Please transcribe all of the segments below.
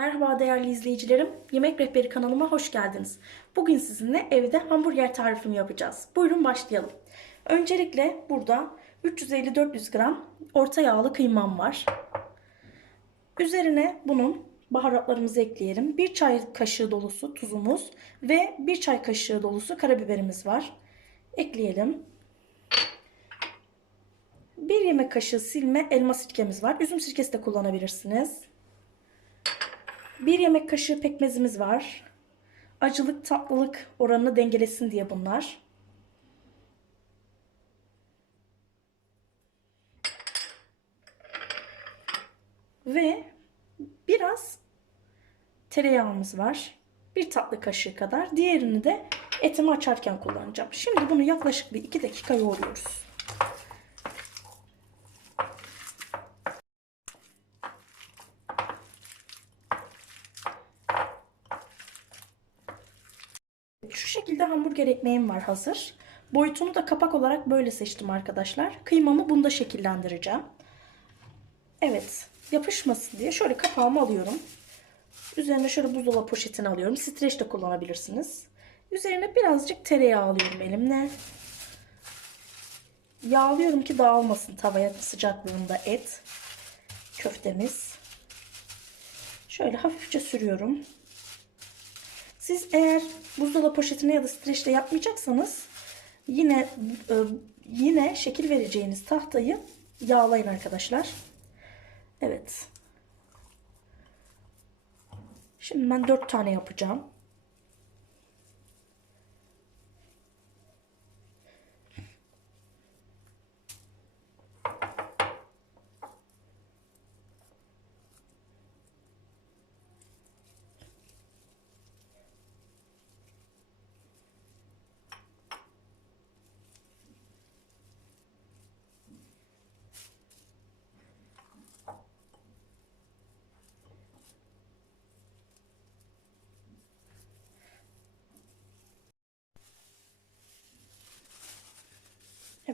Merhaba değerli izleyicilerim. Yemek Rehberi kanalıma hoş geldiniz. Bugün sizinle evde hamburger tarifimi yapacağız. Buyurun başlayalım. Öncelikle burada 350-400 gram orta yağlı kıymam var. Üzerine bunun baharatlarımızı ekleyelim. 1 çay kaşığı dolusu tuzumuz ve 1 çay kaşığı dolusu karabiberimiz var. Ekleyelim. 1 yemek kaşığı silme elma sirkemiz var. Üzüm sirkesi de kullanabilirsiniz. 1 yemek kaşığı pekmezimiz var. Acılık tatlılık oranını dengelesin diye bunlar. Ve biraz tereyağımız var. Bir tatlı kaşığı kadar. Diğerini de etimi açarken kullanacağım. Şimdi bunu yaklaşık bir 2 dakika yoğuruyoruz. Şu şekilde hamburger ekmeğim var hazır. Boyutunu da kapak olarak böyle seçtim arkadaşlar. Kıymamı bunda şekillendireceğim. Evet yapışmasın diye şöyle kapağımı alıyorum. Üzerine şöyle buzdolabı poşetini alıyorum. Streç de kullanabilirsiniz. Üzerine birazcık tereyağı alıyorum elimle. Yağlıyorum ki dağılmasın tavaya sıcaklığında et. Köftemiz. Şöyle hafifçe sürüyorum. Siz eğer buzdolabı poşetine ya da streçle yapmayacaksanız yine e, yine şekil vereceğiniz tahtayı yağlayın arkadaşlar. Evet. Şimdi ben 4 tane yapacağım.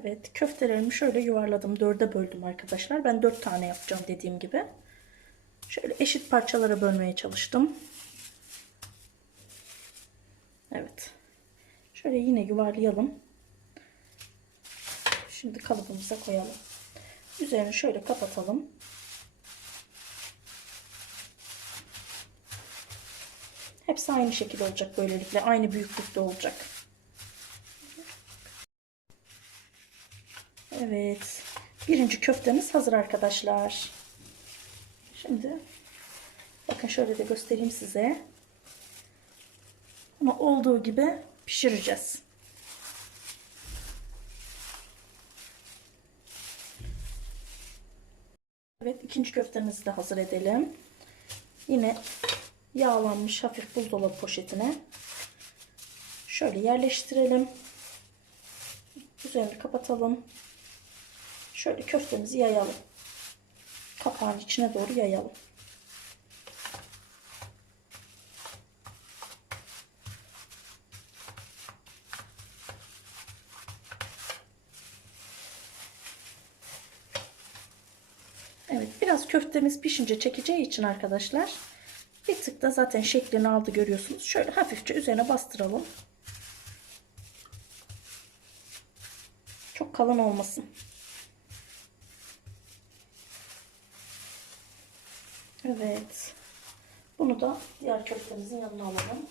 Evet köftelerimi şöyle yuvarladım. Dörde böldüm arkadaşlar. Ben dört tane yapacağım dediğim gibi. Şöyle eşit parçalara bölmeye çalıştım. Evet. Şöyle yine yuvarlayalım. Şimdi kalıbımıza koyalım. Üzerini şöyle kapatalım. Hepsi aynı şekilde olacak böylelikle. Aynı büyüklükte olacak. Evet. Birinci köftemiz hazır arkadaşlar. Şimdi bakın şöyle de göstereyim size. Ama olduğu gibi pişireceğiz. Evet ikinci köftemizi de hazır edelim. Yine yağlanmış hafif buzdolabı poşetine şöyle yerleştirelim. Üzerini kapatalım. Şöyle köftemizi yayalım. Kapağın içine doğru yayalım. Evet biraz köftemiz pişince çekeceği için arkadaşlar bir tık da zaten şeklini aldı görüyorsunuz. Şöyle hafifçe üzerine bastıralım. Çok kalın olmasın. Evet. Bunu da diğer köftemizin yanına alalım.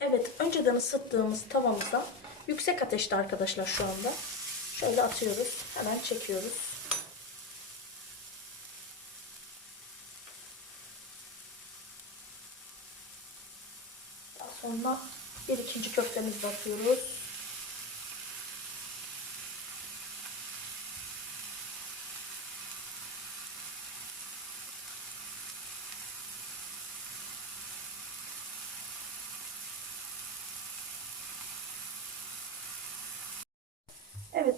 Evet, önceden ısıttığımız tavamıza yüksek ateşte arkadaşlar şu anda. Şöyle atıyoruz. Hemen çekiyoruz. Daha sonra bir ikinci köftemizi atıyoruz.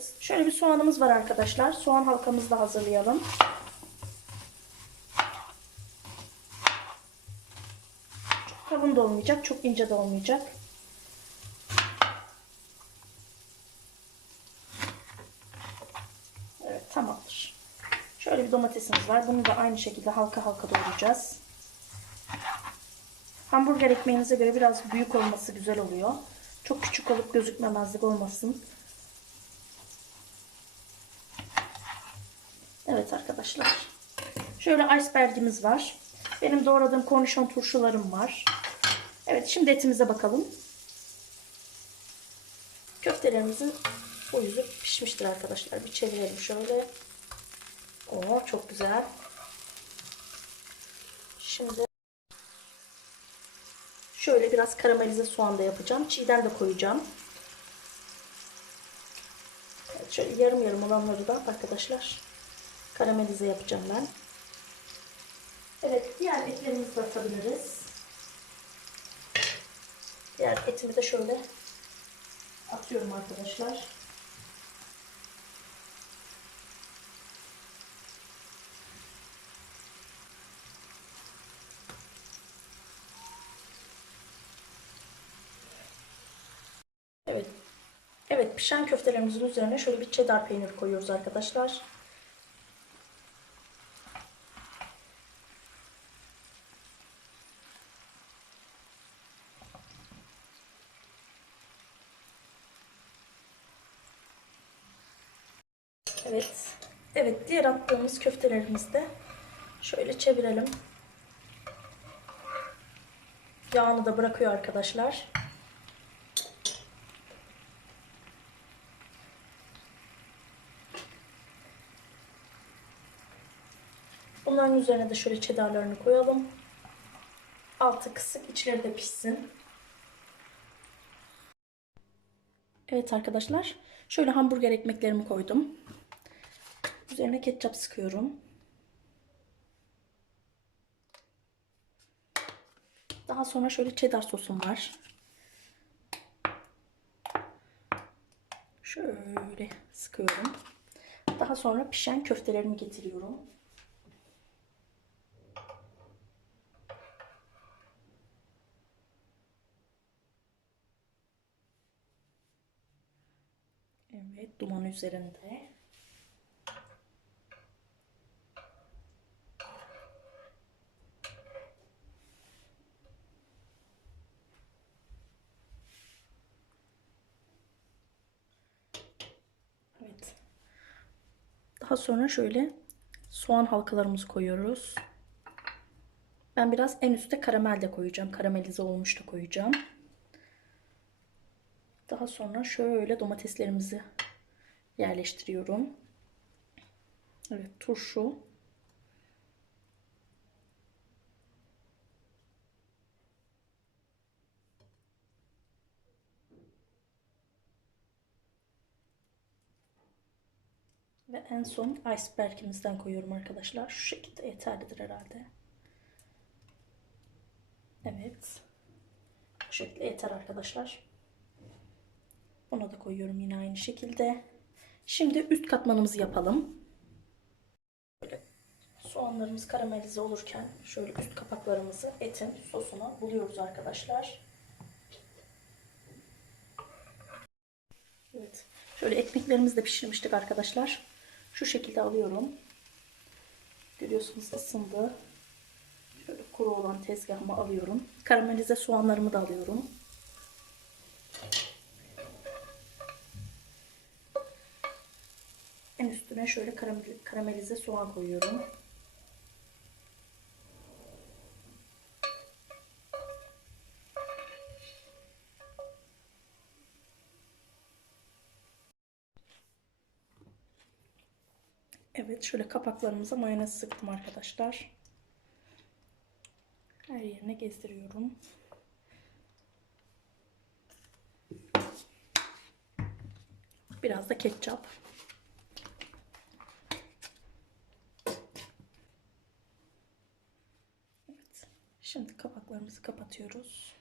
Evet, şöyle bir soğanımız var arkadaşlar. Soğan halkamızı da hazırlayalım. Çok kalın da olmayacak, çok ince de olmayacak. Evet, tamamdır. Şöyle bir domatesimiz var. Bunu da aynı şekilde halka halka doğrayacağız. Hamburger ekmeğinize göre biraz büyük olması güzel oluyor. Çok küçük olup gözükmemezlik olmasın. Evet arkadaşlar. Şöyle iceberg'imiz var. Benim doğradığım kornişon turşularım var. Evet şimdi etimize bakalım. Köftelerimizin bu yüzü pişmiştir arkadaşlar. Bir çevirelim şöyle. Oo çok güzel. Şimdi şöyle biraz karamelize soğan da yapacağım. Çiğden de koyacağım. Evet, şöyle yarım yarım olanları da arkadaşlar karamelize yapacağım ben. Evet diğer etlerimizi atabiliriz. Diğer etimi de şöyle atıyorum arkadaşlar. Evet. Evet pişen köftelerimizin üzerine şöyle bir cheddar peynir koyuyoruz arkadaşlar. Evet. Evet diğer attığımız köftelerimizi de şöyle çevirelim. Yağını da bırakıyor arkadaşlar. Bunların üzerine de şöyle cheddarlarını koyalım. Altı kısık, içleri de pişsin. Evet arkadaşlar, şöyle hamburger ekmeklerimi koydum. Üzerine ketçap sıkıyorum. Daha sonra şöyle cheddar sosum var. Şöyle sıkıyorum. Daha sonra pişen köftelerimi getiriyorum. Evet, duman üzerinde. Evet. Daha sonra şöyle soğan halkalarımızı koyuyoruz. Ben biraz en üstte karamel de koyacağım. Karamelize olmuş da koyacağım. Daha sonra şöyle domateslerimizi yerleştiriyorum. Evet turşu. Ve en son iceberg'imizden koyuyorum arkadaşlar. Şu şekilde yeterlidir herhalde. Evet. Bu şekilde yeter arkadaşlar. Ona da koyuyorum yine aynı şekilde. Şimdi üst katmanımızı yapalım. Böyle soğanlarımız karamelize olurken şöyle üst kapaklarımızı etin sosuna buluyoruz arkadaşlar. Evet. Şöyle ekmeklerimizi de pişirmiştik arkadaşlar. Şu şekilde alıyorum. Görüyorsunuz ısındı. Şöyle kuru olan tezgahıma alıyorum. Karamelize soğanlarımı da alıyorum. En üstüne şöyle karamelize soğan koyuyorum. Şöyle kapaklarımıza mayonez sıktım arkadaşlar. Her yerine gezdiriyorum. Biraz da ketçap. Evet. Şimdi kapaklarımızı kapatıyoruz.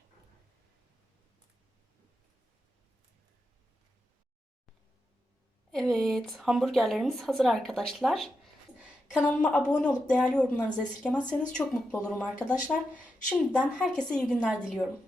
Evet, hamburgerlerimiz hazır arkadaşlar. Kanalıma abone olup değerli yorumlarınızı esirgemezseniz çok mutlu olurum arkadaşlar. Şimdiden herkese iyi günler diliyorum.